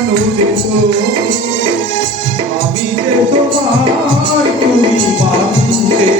দেখানো দেখো আমি যে তোমার তুমি মানতে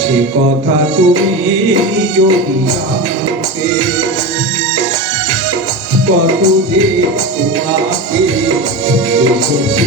সে কথা তুমি যদি জানতে কত যে তোমাকে এসেছি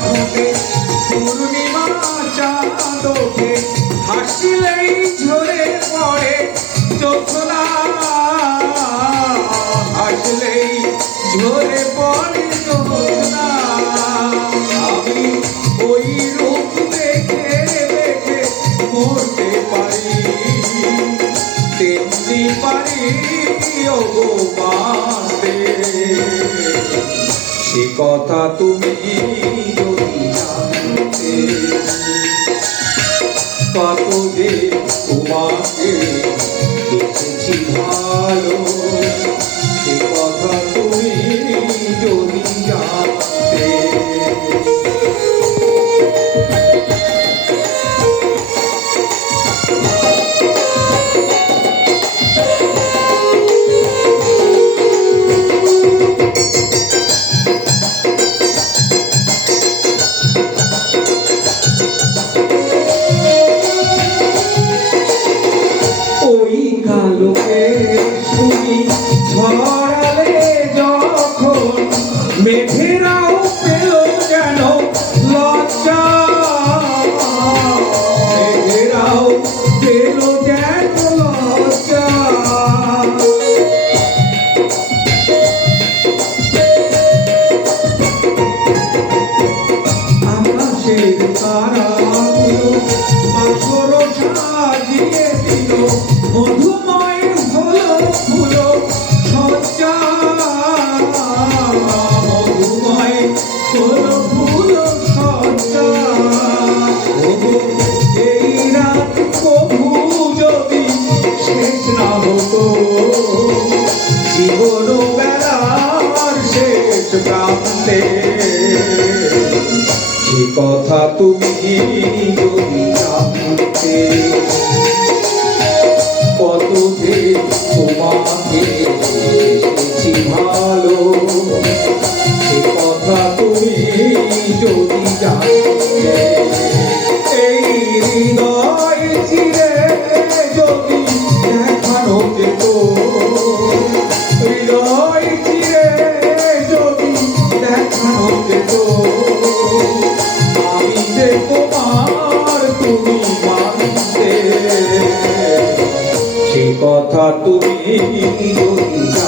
ঠোঁটে পূর্ণিমা চাঁদ হাসিলেই ঝরে পড়ে চোখনা। হাসলেই ঝরে পড়ে চোখনা। আমি ওই রূপ দেখে দেখে মরতে পারি। তেমনি পারি, প্রিয় গো কথা তুমি কত যে তোমাকে দেখেছি ভালো। Whoa. না জীবন বেলার শেষ প্রান্তে। যে কথা তুমি যদি জানতে কত তোমাকে ভালো? তুমি